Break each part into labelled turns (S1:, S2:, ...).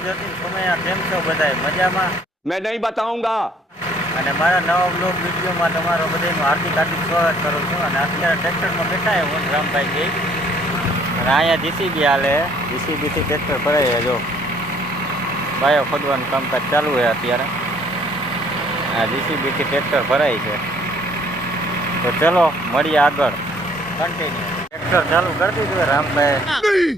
S1: મોજ
S2: મેં નહીં બતાઉંગા
S1: અને મારા નવા બ્લોગ વિડીયોમાં તમારો બધાનું હાર્દિક હાર્દિક સ્વાગત કરું છું અને અત્યારે ટ્રેક્ટરમાં બેઠા હું રામભાઈ જઈ અને અહીંયા જીસીબી હાલે. જીસીબીથી ટ્રેક્ટર ભરાય જો. ભાઈઓ ખોદવાનું કામકાજ ચાલુ છે અત્યારે. આ જીસીબીથી ટ્રેક્ટર ભરાય છે. તો ચલો મળીએ આગળ. કન્ટિન્યુ ટ્રેક્ટર ચાલુ કરી દીધું રામભાઈ.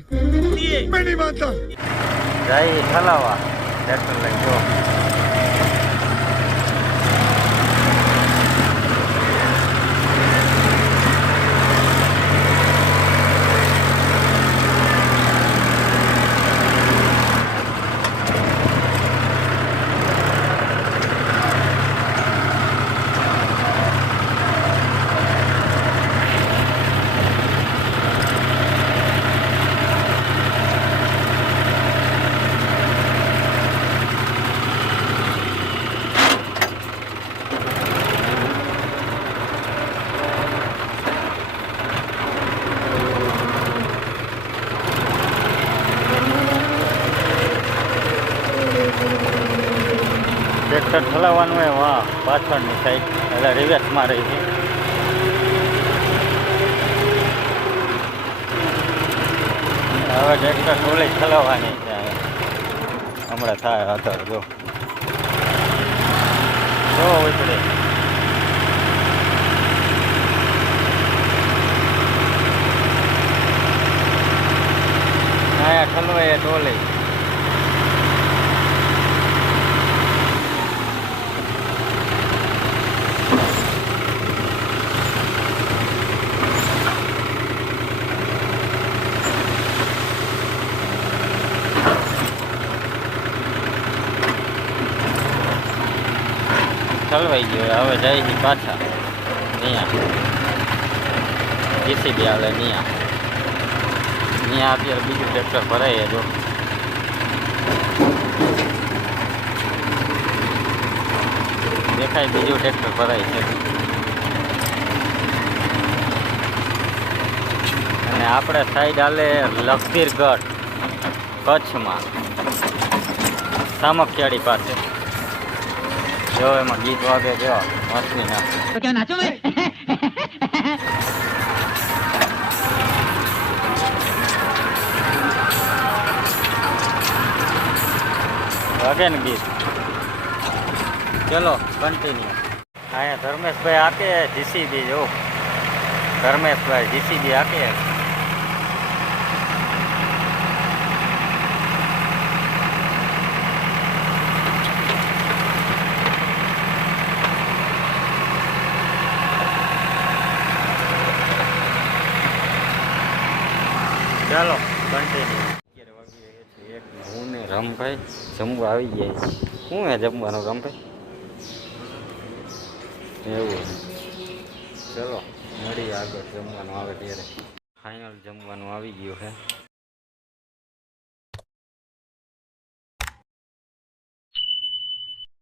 S1: જાય ઠલાવા ટ્રેક્ટર લઈ જો. ટ્રેક્ટર ઠલાવવાનું હોય, વાહ, પાછળની સાઈડ એટલે રિવર્સમાં રહી છે. હવે ટ્રેક્ટર ટોલી ઠલાવવાની છે. હમણાં થાય અત્યારે જો. જો ઉપડે અહીંયા ઠલવાય ટોલી ઠલવાઈ ગયો હવે જાય છે પાછા. અહીંયા જીસીબી આવે અહીંયા અહીંયા અત્યારે બીજું ટ્રેક્ટર ભરાય જો. દેખાય બીજું ટ્રેક્ટર ભરાય છે. અને આપણે સાઈડ હાલે લખીરગઢ કચ્છમાં. સામખિયાળી પાસે. જો એમાં ગીત વાગે જો વાગે ને ગીત ચલો કન્ટિન્યુ અહીંયા ધર્મેશભાઈ આકે જીસીબી જો ધર્મેશભાઈ જીસીબી આકે ચાલો કન્ટિન્યુ એક હું ને રમભાઈ જમવા આવી ગયા શું હે જમવાનું, રમભાઈ? એવું ચલો મળી આગળ જમવાનું આવે ત્યારે. ફાઇનલ જમવાનું આવી ગયું છે